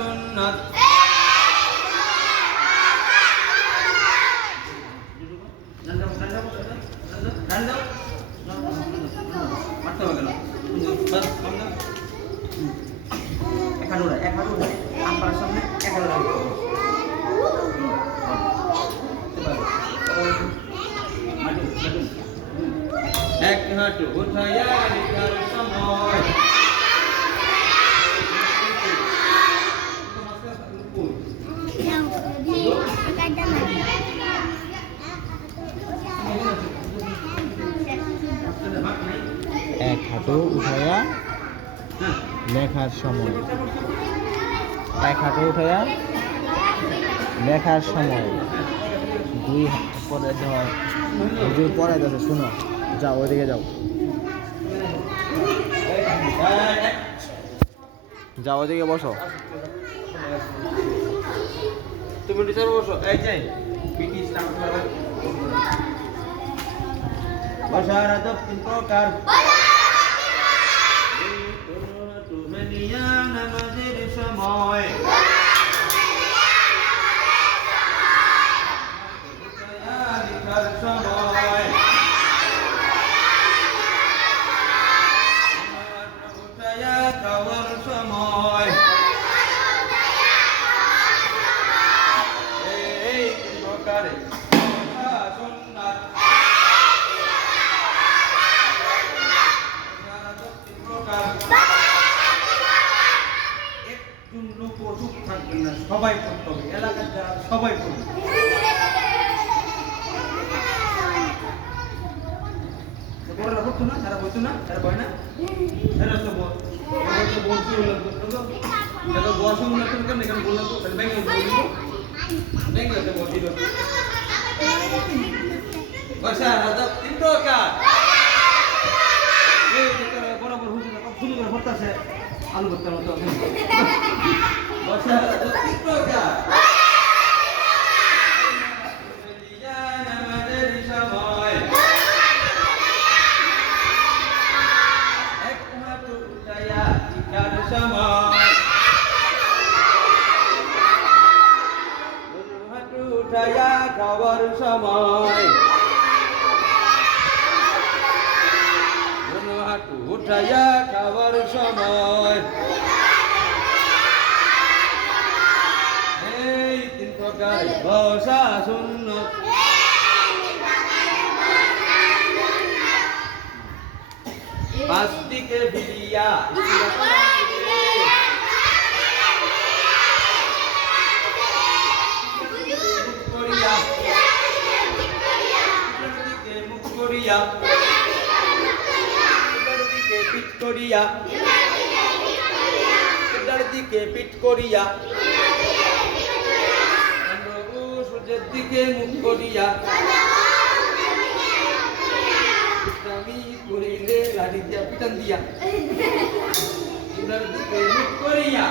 সুন্নাত এক হাঁটু উঠাইয়া লেখার সময় এক হাঁটু উঠাইয়া লেখার সময় এক হাঁটু উঠাইয়া লেখার সময় দুই পরে ধর হুজুর পরে যাচ্ছে শোনো যাও ওইদিকে যাও যাও ওইদিকে বসো তুমি টিচার বসো এই যে পিটি স্টার্ট করবে বসার আদব তিন প্রকার তুমি নিয়া নামাজের সময় লিখার সময় উঠাইয়া খাওয়ার সময় এই তিন প্রকারে সুন্নাত একজন লোক চুপ থাকবে না সবাই করতে হবে এলাকার যারা সবাই করবে বড়রা করতো না তারা বলতো না তারা বয় না এরা তো বলছি দেখো বসে মনে করতে কেন এখানে বললাম তো ব্যাঙ্গে বলিব ব্যাঙ্গে বসিল বসা রাজা তিন প্রকার বরাবর হুজুর খুব সুন্দর হতাছে আলু ভর্তার মতো বসা রাজা তিন প্রকার নামাজের সময় এক হাঁটু উঠাইয়া লিখার সময় হাঁটু উঠাইয়া খাওয়ার সময় হাঁটু উঠাইয়া খাওয়ার সময় এই তিন প্রকার বসা সুন্নত পাঁচ দিকে ফিরিয়া মুখ করিয়া পিঠ করিয়া দিকে পিঠ করিয়া সূর্যের দিকে মুখ করিয়া আমি করিলে লাঠি দিয়া পিটান দিয়া দিকে মুখ করিয়া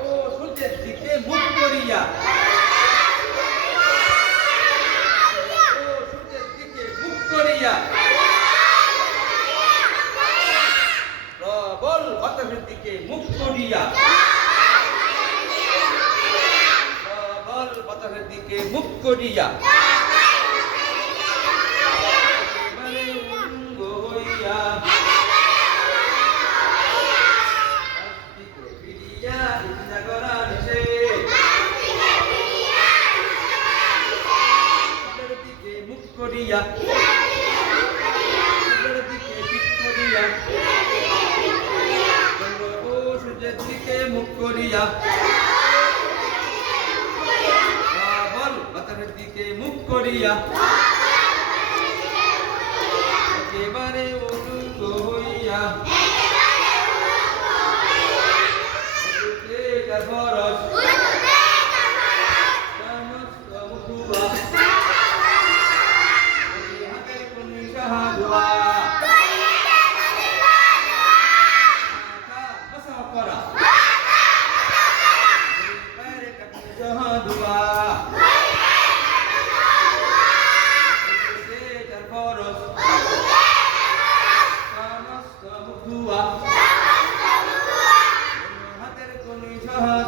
ও সূর্যের দিকে মুখ করিয়া ও সূর্যের দিকে মুখ করিয়া প্রবল বাতাসের দিকে মুখ করিয়া প্রবল বাতাসের দিকে মুখ করিয়া করিয়া দিকে পিঠ করিয়া সূর্যের দিকে মুখ করিয়া বল বাতাসের দিকে মুখ করিয়া একেবারে উলঙ্গ হইয়া ফরজ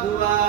দুয়া